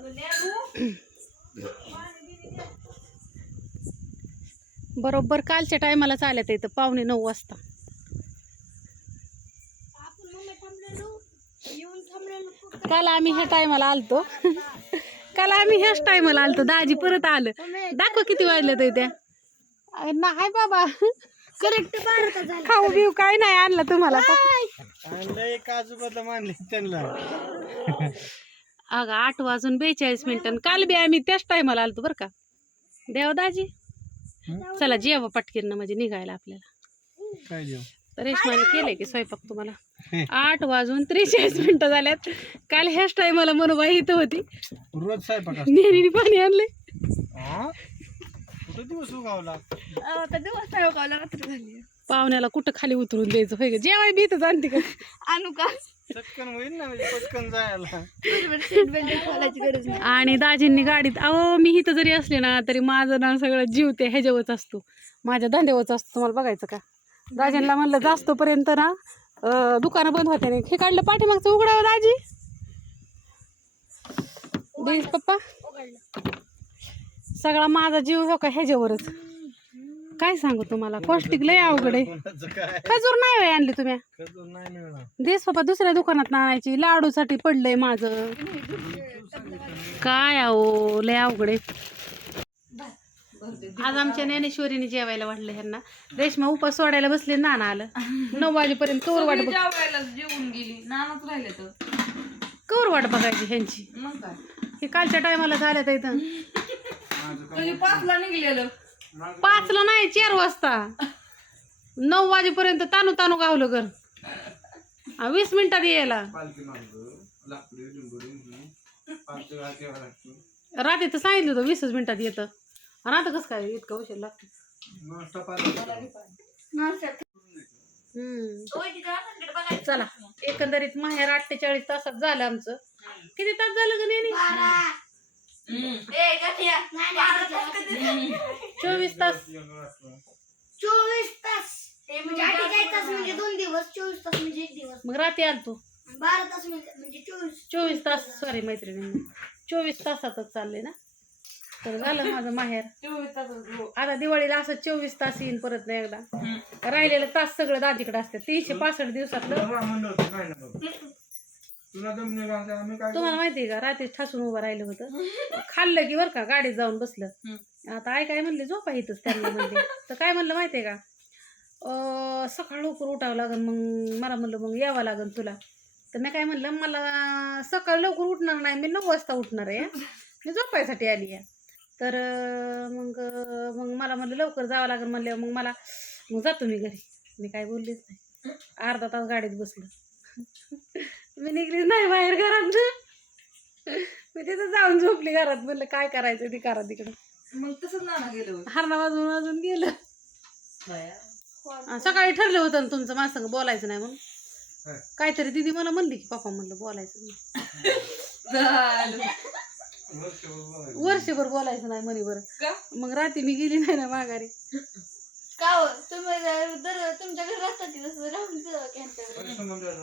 बरोबर कालच्या टायमाला चालत येतं पावणे नऊ वाजता. काल आम्ही ह्या टायमाला आलतो. काल आम्ही ह्याच टायमाला आलतो. दाजी परत आलं. दाखव किती वाजले ते त्या. नाही बाबा. करेक्ट खाऊ बिऊ काय नाही आणलं तुम्हाला. काजू बदाम आणले त्यांना. अगं आठ वाजून बेचाळीस मिनिटं काल बी आम्ही त्याच टायमाला आलतो बरं का. देव दाजी चला जेवा पटकीनं म्हणजे निघायला आपल्याला. रेशमाने केलंय की स्वयंपाक तुम्हाला? आठ वाजून त्रेचाळीस मिनिटं झाल्यात. काल ह्याच टायमाला मनोबाई इथं होती. रोज स्वयंपाक नेहमी पाणी आणले हा? कुठं दिवस उगावला? आता दिवस नाही का रात्र झाली. पाहुण्याला कुठं खाली उतरून द्यायचं? होय ग जेवाय बी इथं आणते का? आणू का? चटकन होईल ना म्हणजे पटकन जायला. सीट बेल्ट खोलायची गरज नाही. आणि दाजींनी गाडीत अहो मी इथं जरी असले ना तरी माझं ना सगळं जीव ते ह्याच्यावरच असतो. माझ्या धंद्यावरच असतो तुम्हाला बघायचं का? दाजींना म्हणलं जास्तोपर्यंत ना अं, दुकानं बंद होते नाही हे काढलं पाठीमागचं उघडावं दाजी? पप्पा. सगळा माझा जीव हो का ह्याच्यावरच? काय सांगू तुम्हाला? पौष्टिक लय अवघड आहे. खजूर नाही होय आणली तुम्ही? खजूर नाही मिळणार. देस पप्पा दुसऱ्या दुकानात आणायची. लाडूसाठी पडलंय माझं. काय अहो लय अवघड आहे. आज आमच्या ज्ञानेश्वरीने जेवायला वाटलं ह्यांना. रेशमा उपास सोडायला बसले नाना आलं. नऊ वाजेपर्यंत कवर वाट बघ जेवून गेली. नानाच राहिले तर. कवर वाट बघायची ह्यांची. हे कालच्या टायमाला झालं तर इथं. कधी पाचला निघलेलं. पाचला नाही चार वाजता. नऊ वाजेपर्यंत तानू तानू गावलं घर. वीस मिनिटात यायला. रात्री तर सांगितलं होतं वीसच मिनिटात येतं. आणि आता कसं काय इतकं उशीर लागतं. चला एकंदरीत माहेर अठ्ठेचाळीस तासात झालं आमचं. किती तास झालं का नाही चोवीस तास. चोवीस तास. म्हणजे अठ्ठेचाळीस तास म्हणजे दोन दिवस चोवीस तास म्हणजे एक दिवस. मग रात्री आलतो. बारा तास म्हणजे म्हणजे चोवीस चोवीस तास सॉरी मैत्रिणी चोवीस तासातच चाललंय ना? तर झालं माझं माहेर. चोवीस तास हो. आता दिवाळीला असं चोवीस तास येईन परत नाही एकदा. राहिलेलं तास सगळं दाजीकडे असतं. तीनशे पासष्ट दिवसातलं तुला दम निघा आम्ही काय तुम्हाला माहितीये का? रात्री ठासून उभं राहिलं होतं. खाल्लं की बरं का गाडीत जाऊन बसलं. आता आई काय म्हणले झोपा इथंच त्यांना म्हणले. तर काय म्हणलं माहितीये का? अं, सकाळ लवकर उठावं लागेल मग मला म्हणलं मग यावं लागेल तुला. तर मी काय म्हणलं मला सकाळ लवकर उठणार नाही मी नऊ वाजता उठणार आहे. मी झोपायसाठी आली आहे. तर मग मग मला म्हणलं लवकर जावं लागेल म्हणलं मग मला मग जातो मी घरी. मी काय बोललीच नाही. अर्धा तास गाडीत बसलं. मी निघलीच नाही बाहेर घरात मी तिथं जाऊन झोपली घरात म्हणलं काय करायचं ते करा तिकडं मग तसंच नाना गेलं. हरणा वाजून वाजून गेलं सकाळी ठरलं होतं ना तुमचं संग बोलायचं नाही म्हणून काय? काहीतरी दिदी मला म्हणली की पप्पा म्हणलं बोलायचं नाही. वर्षभर बोलायचं नाही म्हणे बरं? मग रात्री मी गेली नाही ना माघारी का हो? तुम्ही जर दर तुमच्या घरी राहतात की तसं राहून जा की ह्यांच्या घरी.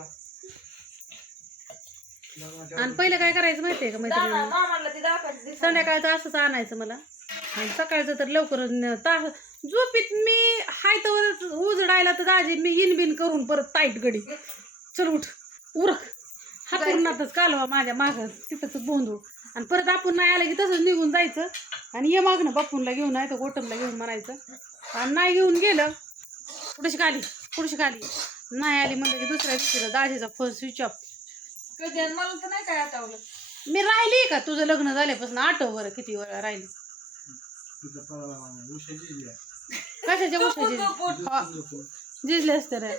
आणि पहिलं काय करायचं माहितीये का मैत्रिणी मामाला ती दाखवायची दिसत संध्याकाळचं असंच आणायचं मला. आणि सकाळचं तर लवकर न- तास झोपीत मी हाय तर उजडायला तर दाजी मी इनबिन करून परत ताईट गडी. चल उठ उरक. हा पूर्णातच कालवा माझ्या माग तिथंच गोंधळ. आणि परत आपण नाही आलं की तसंच निघून जायचं. आणि ये मागणं बापूंला घेऊन नाही तर गोटमला घेऊन म्हणायचं. आणि नाही घेऊन गेलं पुढशी खाली पुढशी खाली नाही आली म्हणलं की दुसऱ्या दिवशीला दाजीचा फोन स्विच ऑफ कधी आणि मला तर नाही काय आठवलं. मी राहिली का? तुझं लग्न झाल्यापासून आठव बरं किती वेळा राहिली. कशाच्या उशाची हा. झिजले असते रे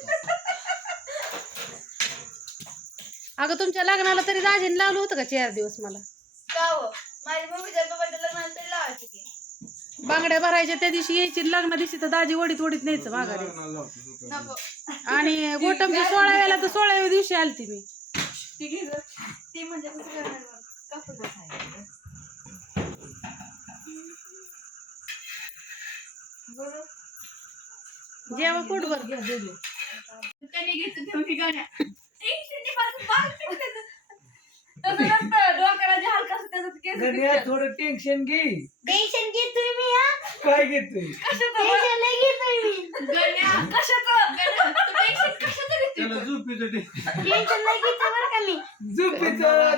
अगं तुमच्या लग्नाला तरी दाजीने लावलं होतं का चार दिवस मला? का हो? माझ्या मम्मीच्या पप्पाच्या लग्नाला तरी लावायची की. बांगड्या भरायच्या त्या दिवशी यायची लग्ना दिवशी तर दाजी वडीत वडीत न्यायचं माघारी. नको. आणि गोटमच्या सोळाव्याला तर सोळाव्या दिवशी आलती मी. ती घे गं. ती म्हणजे कसं करणार मग? कापूस बसायचं. बरं. जेव्हा पोटभर घ्या, दे, दे. त्याने घेतलं तेव्हा मी गाण्या. टेन्शनने माझं बाळ फिरलं. तसं नसतं डोक्याला जे हलका असतं त्याचं केस गड्या थोडं टेन्शन घे टेन्शन घेतोय मी हा काय घेतोय टेन्शन लय घेतोय मी त्याला झोपेचं ते टेन्शन लय घेतोय बरं का मी झोपेचं?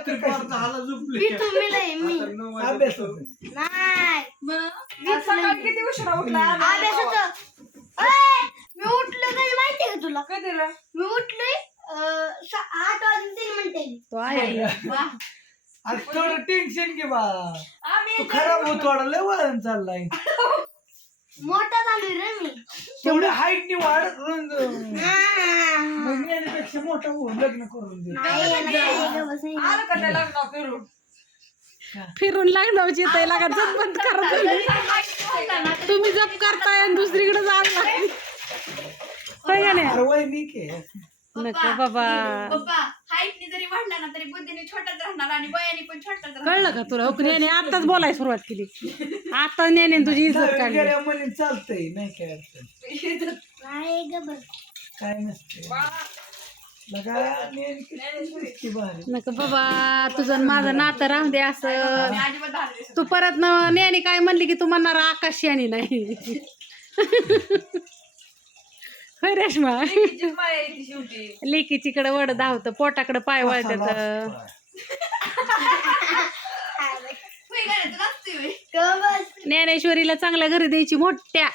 झाला झोपली. मी लय मी. आता नऊ वाजता अभ्यास उठतो. होतो. नाही. सकाळी किती उशिरा उठला? मी उठलो कधी माहितीये का तुला? कधी रे? मी उठलोय अं, सा- आठ वाजून तीन मिनिटे तो आहे. आज थोडं टेन्शन घे बा. आम्ही तू खराब होत वाढ लय वळण चाललाय. मोठा चालू रे मी. तेवढं हाईट नि वाढ रुंद मोठा होऊन लग्न करून दे. नाही, नाही, गं, बस नाही. आलं का त्या लग्न फिरून? येत लागा जप बंद करा तुम्ही. तुम्ही जप करताय आणि दुसरीकडे जाग लागली. होय का नाही? अरे वहिनी के? नको बाबा. पप्पा हाईटने जरी वाढला ना तरी बुद्धीने छोटाच राहणार आणि वयाने पण छोटाच राहणार. कळलं का तुला? नेने आताच बोलायला सुरुवात केली. आता नेने तुझी इज्जत काढली. गेल्या चालतंय नाही काय अडचण. काय नसते नको बाबा तुझं आणि माझं नातं राहू दे असं. तू परत न नेने काय म्हणली की तू म्हणणार आकाशी आणि नाही. होय रेश्मा. लेकीची लेकीचीकडे वड धावतं पोटाकडे पाय वळतात. ज्ञानेश्वरीला चांगल्या घरी द्यायची मोठ्या.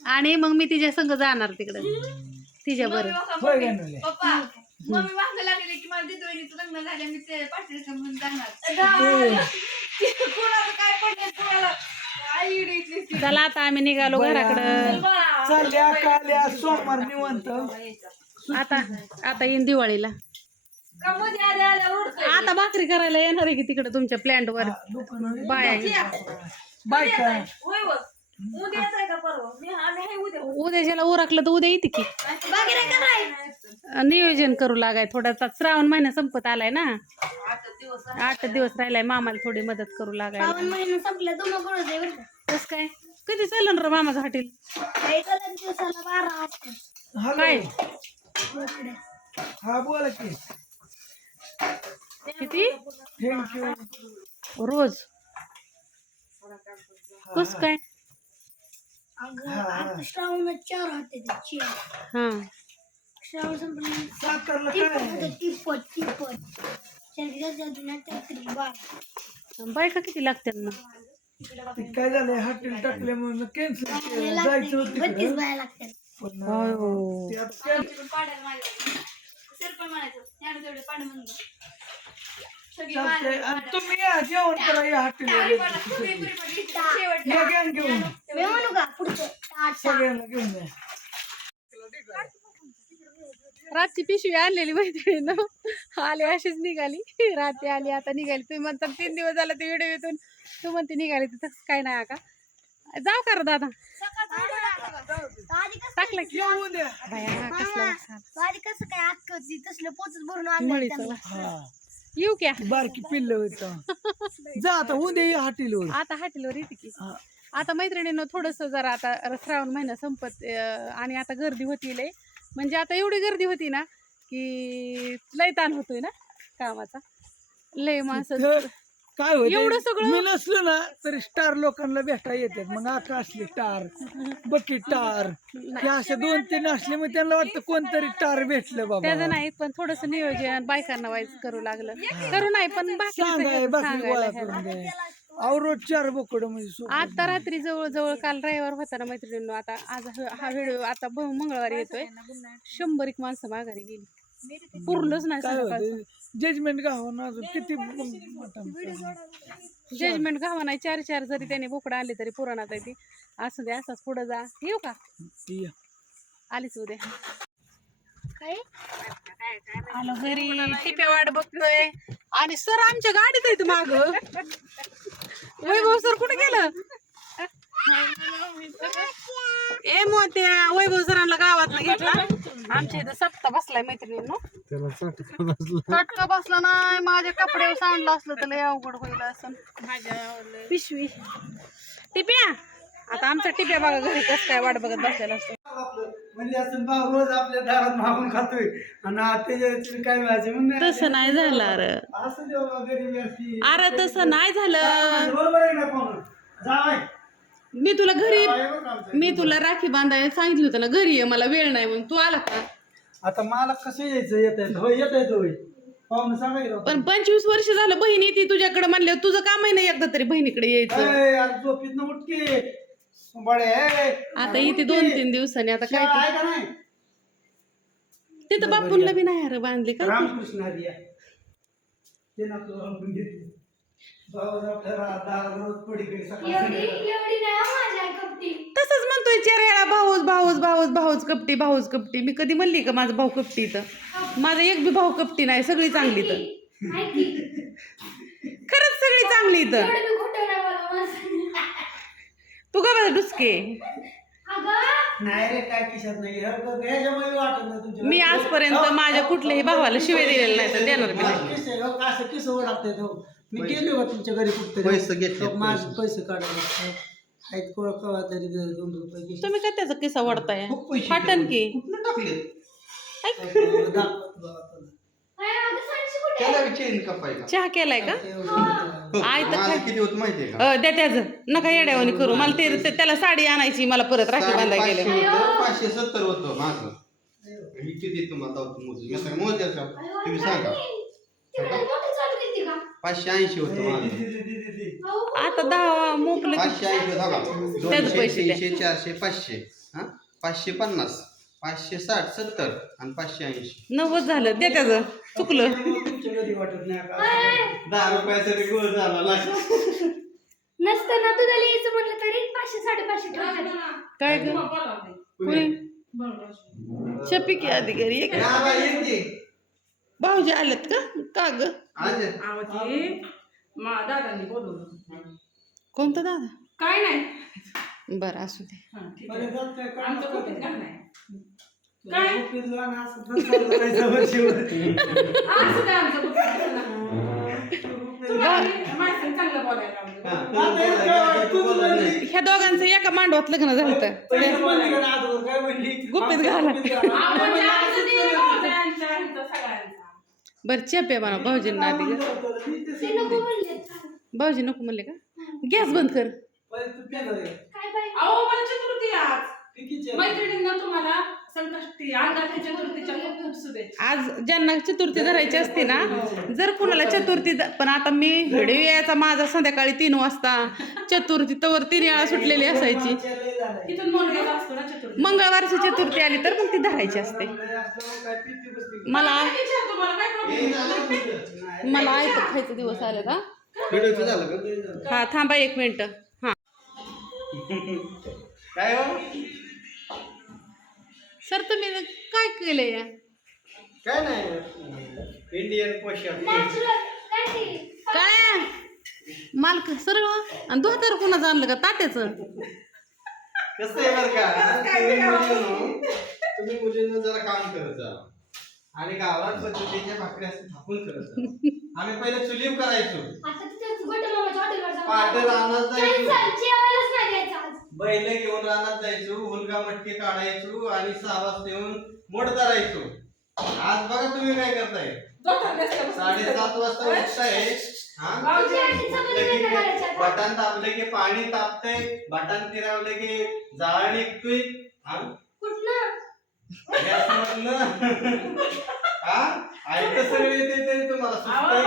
आणि मग मी तिच्या संग जाणार तिकडे. तिच्या मम्मी बरं बघा, होय मम्मी. लागलेली की मला लग्न झालं मी ते म्हणून जाणार. कोणाला काय पडलं कोणाला आई इडीची ती. चला आता आम्ही निघालो घराकडं. चालल्या काल्या सोमवार निवंत. आता आता येईन दिवाळीला. का मध्ये आल्या आल्या ओढतोय आता भाकरी करायला येणार आहे की तिकडे तुमच्या प्लॅन्ट वर? बाया. बायका. होय व. उद्या येताय का परवा? मी आम्ही आहे उद्या. उद्याच्याला उरकलं तर उद्या येते की. बाकी नाही करायचं. नियोजन करू लागाय थोडासा. श्रावण महिना संपत आलाय ना. आता दिवस आठ दिवस राहिलाय. मामाला थोडी मदत करू लागाय. श्रावण महिना संपला तो मग कळत आहे बरं का. कस काय? कधी चाललं रे मामाचं हॉटेल? काही कलर दिवसाला बारा वाजता. काय. हा बोला की. किती? थँक्यू रोज? कस काय? आता श्रावणात चार होते ते चार. हा. श्रावण संपला तिप्पट तिप्पट बायका किती लागतात ते काय झालंय हॉटेल टाकल्यामुळे कॅन्सल केलं. जायचं होतं बत्तीस तिकडं. बाया लागतात. पण हो. ते आता cancel पण पाडायला माझ्या सर पण म्हणायचं यानं तेवढे पाड म्हणून. सगळी चालतंय. आणि तुम्ही या जेवण करा या हॉटेलवर शेवट या गॅंग घेऊन मी म्हणू का पुढचं? टाटा सगळ्यांना घेऊन या. रातची पिशवी आणलेली मैत्रिणीनं. आली अशीच निघाली. रात्री आली आता निघाली. तुम्ही म्हणतात तीन दिवस झाला ते व्हिडिओ येतून तू म्हणते निघाली तर तसं काय नाही का जाऊ कर दादा? टाकलं की. द्या बाया, कसला कसं काय अक्क होती तसलं पोचच भरून आणलं त्यांना. हा. येऊ क्या? बारकी पिल्ल होत जा आता उद्या या हॉटेलवर. आता हॉटेलवर येते की. हा. आता मैत्रिणीनं थोडंसं जरा आता श्रावण महिना संपत अं, आणि आता गर्दी होती लय. म्हणजे आता एवढी गर्दी होती ना की लय ताण होतोय ना कामाचा. लय माणसं काय होत एवढं सगळं- मी नसलो ना तरी स्टार लोकांना भेटा येतात. मग आका असले टार बकी टार हे असे दोन तीन असले मग त्यांना वाटतं कोणतरी टार भेटलं बाबा. त्याचं नाही पण थोडस नियोजन बायकांना वाईज करू लागलं. करू नाही पण सांगाय बाकी गोळा अहो रोज चार बोकड म्हणजे. आता रात्री जवळ जवळ काल रविवार होता ना मैत्रिणींनो आता आज हा हा व्हिडिओ आता ब- मंगळवारी येतोय. शंभर एक माणसं माघारी गेली. पुरलंच नाही काय संध्याकाळचं. जजमेंट गावून अजून. किती? जजमेंट गावा नाही चार चार जरी त्याने बोकडं आणले तरी पुराणात आहे ती. असं दे असंच पुढं जा. येऊ का. आलीच उद्या. काय? आलो घरी टिप्या वाट बघतोय. आणि सर आमच्या गाडीत आहेत माग. वैभव सर कुठे गेलं? ए मोत्या वैभव सरांना गावात घेतलं. आमच्या इथं सप्ता बसलाय मैत्रिणींनो. त्याला चटका बसला. चटका बसला नाही माझ्या कपडे सांडलं असलं तर लय अवघड होईल असं. पिशवी. टिप्या. आता आमचा टिप्या बघा घरी कसं काय वाट बघत बसलेला असतो. म्हणजे असं भाऊ रोज आपल्या दारात मागून खातोय. आणि आत्याच्या काय व्हायचं तसं नाही झालं अरे. असं देऊ बा, गरिबी असती अरे तसं नाही झालं. बरोबर आहे ना पाहुणं जावाय मी तुला घरी. मी तुला राखी बांधायला सांगितलं होतं ना घरी ये मला वेळ नाही म्हणून तू आला का? आता मला कसं यायचं येत आहे होय येत होय पाहुणं पण पंचवीस वर्ष झालं बहिणी ती तुझ्याकडे म्हणले तुझं काम आहे ना एकदा तरी बहिणीकडे यायचं. झोपीत उठके. बडे आता येते दोन तीन दिवसांनी आता काय आहे का नाही? तिथं बापूंला बी नाही अरे बांधले का रामकृष्ण हरी. ते ना आपण घेतली. सकाळी एवढी संध्याकाळी. एवढी नाही हो कपटी. तसंच म्हणतोय चेहऱ्याला भाऊच भाऊच भाऊच भाऊच कपटी भाऊच कपटी. मी कधी म्हणली का माझा भाऊ कपटी तर माझा एक बी भाऊ कपटी नाही सगळी चांगली तर खरंच सगळी चांगली तर एवढं मी खोटं नाही बोला माझं तू का बरं डुसके? अगं. नाही रे काय किशात नाही. हे बघ, ह्याच्यामुळे वाटत नाही तुमच्या मी आजपर्यंत माझ्या कुठल्याही भावाला शिवे दिलेले नाही तर देणार बी नाही. असं हो. मी गेलो का तुमच्या घरी कुठतरी. पैसे घेतले, हो, माझे पैसे. काढायला आहेत कोण? कवा तरी दोन रुपये. तुम्ही काय त्याचा किस्सा वाढताय? खूप पैसे फाटन की. कुठनं टाकले दाखवत बघा तुला. काय अगं सांगशी कुठे? त्याला विचारीन का पाहिजे चहा केलाय का? आय तर माझं काय किती होत माहितीये का? अ, द्या त्याचं. नका येड्यावानी करू. मला ते ते- त्याला साडी आणायची मला परत राखी बांधायला पाचशे गेले होतं पाचशे सत्तर होतं माझं. मी किती तुम्हाला दावतो मोजून. मी सांगा मोज का तुम्ही सांगा तिकडे मोठं चालू केली का पाचशे ऐंशी होतं. भाऊ आता दहा मोकलं पाचशे ऐंशी होतं बघा. त्याचे दोनशे पैसे द्या. तीनशे चारशे पाचशे. हा? पाचशे पन्नास. पाचशे साठ सत्तर आणि पाचशे ऐंशी. नव्वद झालं. द्या त्याचं. चुकलं. तुमच्या घरी वाटत नाही का? दहा रुपयाचा गोळ झाला लाख. नसताना तुला लिहायचं म्हणलं तरी पाचशे साडेपाचशे ठेवतात. काय ग? कुणी? शपिकी अधिकारी एक या बाई, येते. भाऊजी आलेत का? का ग? आज दादांनी बोलवलं कोणता दादा? काय नाही. बरं असू दे. हा, ठीक आहे. काय आमचं? कुठेच नाही. असं तर नाही चांगलं बोलायला लावलं. हे म्हणली- ह्या दोघांचं एका मांडवात लग्न झालं पहिली म्हणली का ना अगोदर, काय म्हणली? गुपित आमच्या घाला. गुपित. आपण जास्त भाऊ. बरं चेप आहे म्हणा भाऊजींना आधी ग भाऊजी नको म्हणले का? गॅस बंद कर. पहिले तू पेलं रे. काय बाई? अहो मला चतुर्थी आहे आज. कितीचे? मैत्रिणींना तुम्हाला संकष्टी अंगारकी चतुर्थीच्या खूप खूप शुभेच्छा. आज ज्यांना चतुर्थी धरायची असते ना जर कुणाला चतुर्थी ध- पण आता मी व्हिडिओ यायचा माझा संध्याकाळी तीन वाजता. चतुर्थी तवर तीन वेळा सुटलेली असायची. असतो ना चतुर्थी. मंगळवारची चतुर्थी आली तर मग ती धरायची असते. काय. मला तुम्हाला? काय. मला आयतं खायचं दिवस आले का? व्हिडिओचं झालं का? लय झालं. हा थांबा एक मिनिट. हा. काय हो? काय केलंय काय नाही. इंडियन पोशाख नॅचरल काय ते? काय? मालक सरळ आणि दोहतर कुणाचं आणलं का? तात्याचं? कसं आहे बरं का? तुम्ही मुलींनो तुम्ही मुलींना जरा काम करत जा. आणि गावात पद्धतीच्या भाकरी असं थापून करत जा. आम्ही पहिले चुलीव करायचो. आता तिथेच गोटे मामाच्या हॉटेलवर जाऊ. पाटे रानात जायचो. Cancel, जेवायलाच नाही द्यायचं आज. बैल घेऊन रानात जायचो हुलगा मटके काढायचो आणि सहा वाजता येऊन मोड धरायचो आज बघा तुम्ही काय करताय. साडेसात वाजता उठताय. हा. बटन दाबले की पाणी तापतंय. बटन फिरवले की जाळ निघतोय. हा? हा? ऐकतं सगळे येते तरी तुम्हाला सुचतंय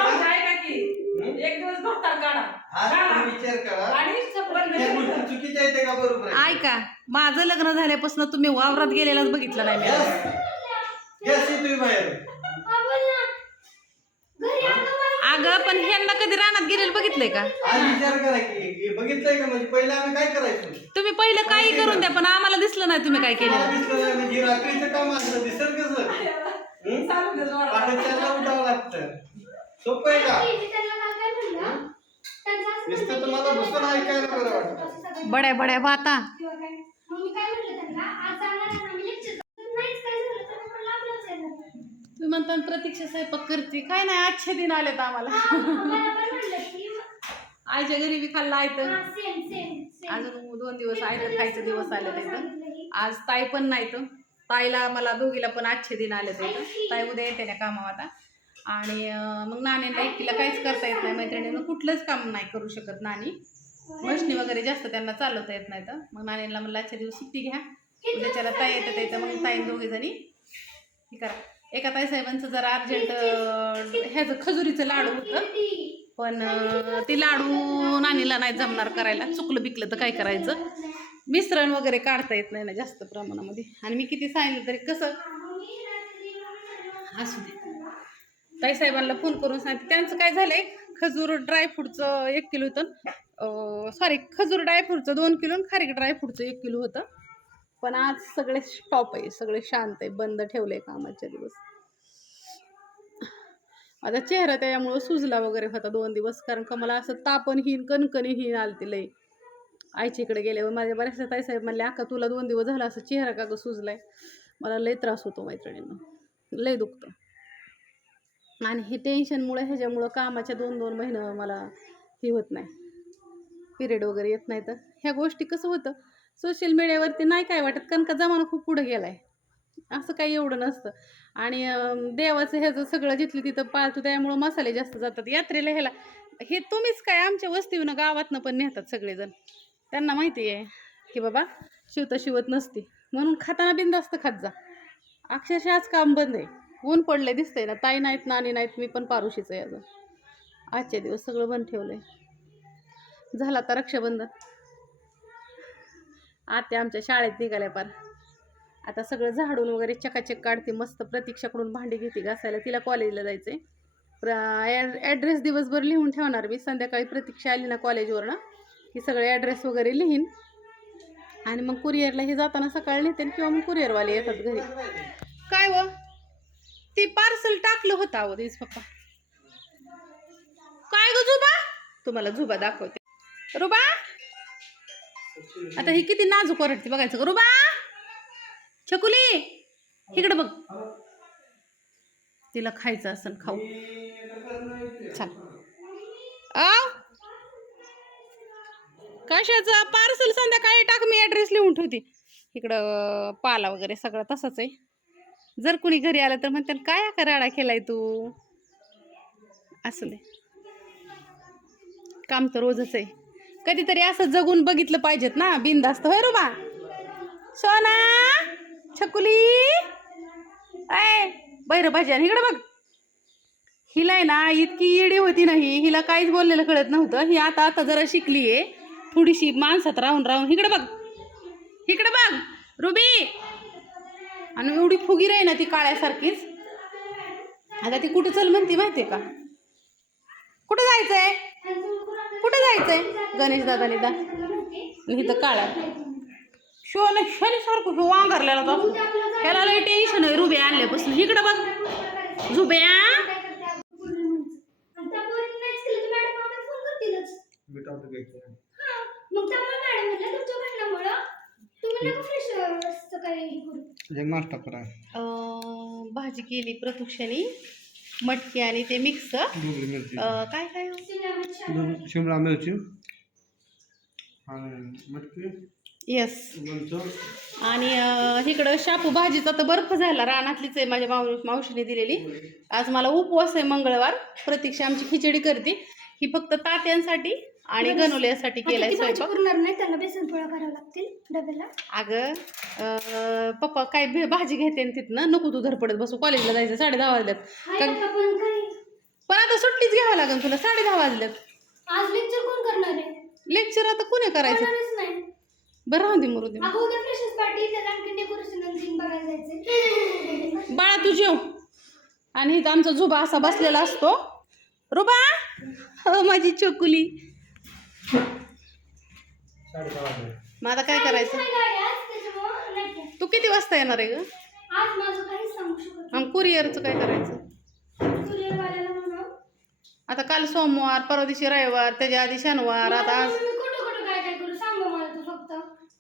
की. एक दिवस काढा. आज काढा. तुम्ही विचार करा. आणि बंद त्या करा. गोष्टी चुकीच्या येते का बरोबर आहे? ऐका माझं लग्न झाल्यापासून तुम्ही वावरात गेलेलाच बघितलं नाही मी. बाहेर. अगं पण ह्यांना कधी रानात गेलेलं बघितलंय का? आज विचार करा की की बघितलंय का? म्हणजे पहिलं आम्ही काय करायचो? तुम्ही पहिलं काही करून द्या पण आम्हाला दिसलं नाही तुम्ही काय मला केलं. दिसलं नाही म्हणजे रात्रीचं काम असलं दिसेल कसं? हं? चालू दे जोरात. उठावं लागतं. सोपं आहे का? मी त्यांना काल काय म्हणलं? त्यांचं असं नुसतं तुम्हाला बसून ऐकायला बरं वाटतं. असं सगळं- बड्या बड्या बाता तर. तुम्ही म्हणता प्रतीक्षा स्वयंपाक करते. काय नाही आजचे दिन आलेत आम्हाला. मग मला पण म्हणलं की, आईच्या घरी बी खाल्लं हा, same. अजून दोन दिवस आयतं खायचे दिवस आले तिथं आज ताई पण नाही तर ताईला मला दोघीला पण आजचे दिन आले ते ताई उद्या येते ना कामावर आता. आणि मग नानीला एकटीला काहीच करता येत नाही मैत्रिणीनं कुठलंच काम नाही करू शकत नाणी. मशनी वगैरे जास्त त्यांना चालवता येत नाही तर मग नानीला म्हणलं आजच्या दिवस सुट्टी घ्या. त्याच्याला ताई येतं त्याचं मग ताई दोघी जणी हे करा. एका ताई साहेबांचं जरा अर्जंट ह्याचं खजुरीचं लाडू होतं. पण ते लाडू नाणीला नाही जमणार करायला. चुकलं बिकलं तर काय करायचं? मिश्रण वगैरे काढता येत नाही ना जास्त प्रमाणामध्ये. आणि मी किती सांगितलं तरी कसं? असू दे. ताई साहेबांना फोन करून सांगते. त्यांचं काय झालंय खजूर ड्रायफ्रूटचं एक किलो होतं. सॉरी खजूर ड्रायफ्रूटचं दोन किलो आणि खारीक ड्रायफ्रूटचं एक किलो होतं. पण आज सगळे स्टॉप आहे सगळे शांत आहे बंद ठेवलंय कामाच्या दिवस. आता चेहरा त्यामुळं सुजला वगैरे होता दोन दिवस कारण का मला असं तापणहीन कणकणीहीन आलती लई. आईच्या इकडे गेल्यावर माझ्या बऱ्याचशा ताईसाहेब म्हणले अक्का तुला दोन दिवस झाला असं चेहरा का गं सुजलाय? मला लई त्रास होतो मैत्रिणींना. लई दुखतं. आणि हे टेन्शनमुळे ह्याच्यामुळं कामाच्या दोन दोन महिनं मला हे होत नाही. पिरियड वगैरे येत नाही तर. ह्या गोष्टी कसं होतं? सोशल मीडियावरती नाही काय वाटत कारण का जमाना खूप पुढं गेला आहे असं काही एवढं नसतं. आणि देवाचं ह्याचं सगळं जिथलं तिथं पाळतो त्यामुळं मसाले जास्त जातात. यात्रेला ह्याला हे तुम्हीच काय आमच्या वस्तीनं गावातनं पण नेतात सगळेजण. त्यांना माहिती आहे की बाबा शिवता शिवत नसते. म्हणून खाताना बिंदास्त खात जा. अक्षरशः आज काम बंद आहे. ऊन पडले दिसतंय ना. ताई नाहीत नाणी नाहीत मी पण पारुशीच आहे अजून. आजचे दिवस सगळं बंद आहे झाला आता रक्षाबंधन. आत्या आमच्या शाळेत निघाल्या पार. आता सगळं झाडून वगैरे चकाचक काढते मस्त प्रतीक्षाकडून भांडी घेते घासायला. तिला कॉलेजला जायचं आहे प्र ॲड्रेस दिवसभर लिहून ठेवणार मी. संध्याकाळी प्रतीक्षा आली ना कॉलेजवरनं. की सगळे ॲड्रेस वगैरे लिहीन. आणि मग कुरिअरला हे जाताना सकाळी नेते किंवा मग कुरिअरवाले येतात घरी. काय व? ती पार्सल टाकलं होतं अहो तेच पप्पा काय ग झुबा तुम्हाला झुबा दाखवते. रुबा? आता ही किती नाजूक ओरडते बघायचं रुबा? छकुली? इकडे बघ. तिला खायचं असं खाऊ. चाल. आव कशाचं? पार्सल संध्याकाळी टाक मी ॲड्रेस लिहून ठेवते. इकडं पाला वगैरे सगळं तसंच आहे. जर कुणी घरी आलं तर म्हणतात काय का राडा केलाय तू? असं दे. काम तर रोजच आहे. कधीतरी असं जगून बघितलं पाहिजेत ना बिनधास्त. होय रुबा? सोना? छकुली? ऐ बैर भाज्या इकडं बघ. हिला आहे ना इतकी येडी होती नाही हिला काहीच बोललेलं कळत नव्हतं. ही आता आता जरा शिकली आहे थोडीशी माणसात राहून राहून. इकडं बघ. इकडं बघ. रुबी! आणि एवढी फुगीर आहे ना ती काळ्यासारखीच. आता ती कुठं चल म्हणते माहितीये का? कुठं जायचंय? कुठं जायचंय? गणेश दादा निदा इथं काळा. शोन शनी सारखं शो वांगरलेला तो. ह्याला लय टेन्शन आहे रुबे आणल्यापासून. इकडं बघ. झुब्या मग नाश्ता करा. अं, भाजी केली प्रतुक्षाने मटकी आणि ते मिक्स काय काय हो? शिमला मिरची डोबळी- शिमला मिरची. आणि मटकी. येस आणि इकडं शापू भाजीचा तर बर्फ झाला. रानातलीच आहे माझ्या माव मावशीने दिलेली. आज मला उपवास आहे मंगळवार. प्रतीक्षा आमची खिचडी करते. ही फक्त तात्यांसाठी आणि गणोल्यासाठी केलाय स्वयंपाक. पुरणार नाही? त्याला बेसन पोळ्या लागतील डब्याला? अगं पप्पा काय भे- भाजी घेते न तिथनं. नको तू धडपडत बसू. कॉलेजला जायचं साडे दहा वाजल्यात. हाय का- आता पण काय? पण आता सुट्टीच घ्यावं लागेल तुला. साडे दहा वाजल्यात. आज लेक्चर कोण करणार आहे? लेक्चर आता कोणी करायचं? करणारच नाही. बरं राहून दे मरू दे अगं उद्या फ्रेशर्स पार्टी त्याला आणखी डेकोरेशन आणि सीन बघायला जायचंय. बाळा तू जेव. आणि इथं आमचा झुबा असा बसलेला असतो. रुबा! हो माझी चोकुली. मग आता काय करायचं. तू किती वाजता येणार आहे ग? आज माझं काहीच सांगू शकत आणि कुरिअरचं काय करायचं? आता काल सोमवार परवा दिवशी रविवार त्याच्या आधी शनिवार आता आज मी कुठं कुठं काय काय करू? सांग बा मला तू फक्त.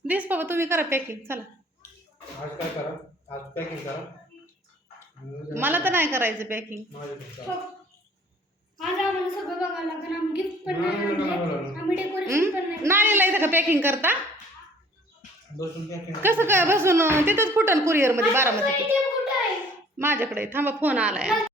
दिस बाबा तुम्ही करा पॅकिंग चला. आज काय करा? आज पॅकिंग करा. आणि उद्या मला तर नाही करायचं पॅकिंग. आज आम्हाला सगळं बघावं लागेल. आम्ही गिफ्ट पण नाही आणले. आम्ही डेकोरेशन पण नाही नाणीला इथं का पॅकिंग करता? बसून कसं काय बसून? तिथंच फुटन कुरिअरमध्ये बारामती माझ्याकडे. थांबा फोन आलाय.